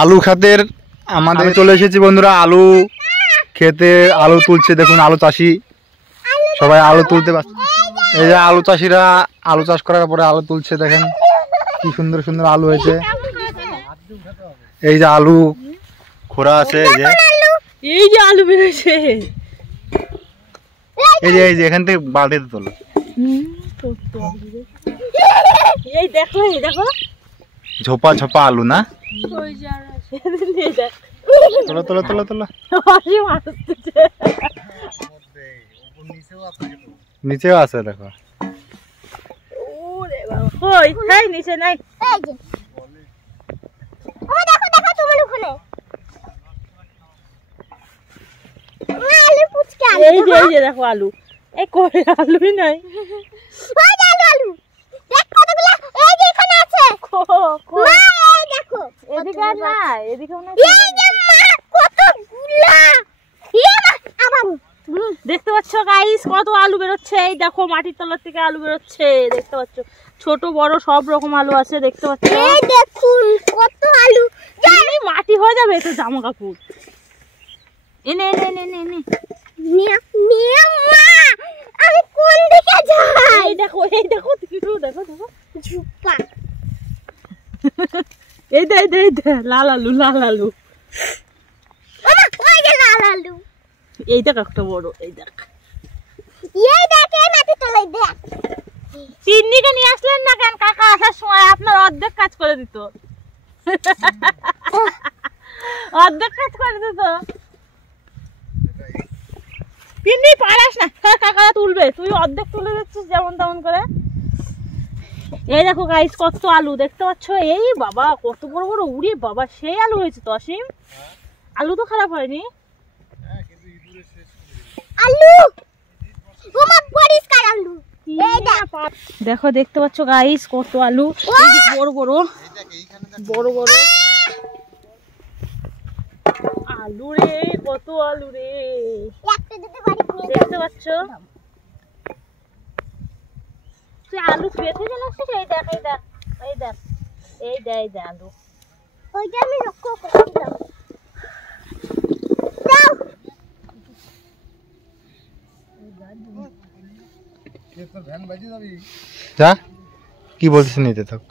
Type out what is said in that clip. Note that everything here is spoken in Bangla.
আলু খাতের আমাদের চলে এসেছি বন্ধুরা, আলু খেতে আলু তুলছে। দেখুন আলু চাষি সবাই আলু তুলতে পারছে। এই যে আলু চাষিরা আলু চাষ করার পরে আলু তুলছে, দেখেন কি সুন্দর সুন্দর আলু হয়েছে। এই যে আলু খোরা আছে, এই যে আলু বেরোছে, এই যে এখান থেকে বালতিতে তোলো। এই দেখো এই দেখো ঝোপা ঝোপা আলু না, তোলো তোলো তোলো তোলো। নিচেও আছে দেখো। নিচে নাই, এই যে দেখো আলু, এই কই আলুই নাই। দেখতে পাচ্ছ গাইস কত আলু বেরোচ্ছে, এই দেখো মাটির তলার থেকে আলু বেরোচ্ছে, দেখতে পাচ্ছ ছোট বড় সব রকম আলু আছে, দেখতে পাচ্ছ। দেখুন কত আলু, মাটি হয়ে যাবে তো জামা কাপড়। এনে এনে এনে এনে এনে আমি কোন দিকে যাই? এই দেখো দেখো দেখো ঝুপা, এই দে দে লাল আলু লাল আলু, ওই যে লাল আলু, এই দেখ একটা বড়, এই দেখ, এই দেখ এই মাটি তলায় দেখ। তিন্নিকে নিয়ে আসলেন না কেন? কাকা আসার সময় আপনার অর্ধেক কাজ করে দিত, অর্ধেক কাজ করে দিত। তিন্নি পারাস না, কাকা তুলবে, তুই অর্ধেক তুলে দিচ্ছিস যেমন তেমন করে। এই দেখো গাইস কত আলু দেখতে পাচ্ছ, এই বাবা কত বড় বড়, উড়ে বাবা সেই আলু হয়েছে তো অসীম। আলু তো খারাপ হয়নি, আলু পরিষ্কার আলু। দেখো দেখতে পাচ্ছ গাইস কত আলু, বড় বড় বড় বড় আলু রে, কত আলু রে দেখতে পাচ্ছ। তুই আলু পেতে চলে আসছিস, এই দেখ এই দেখ এই দেখ এই দেখ এই দেখ আলু, ওইটা আমি লক্ষ্য করছিলাম। যা কি বলছিস, নিতে থাক।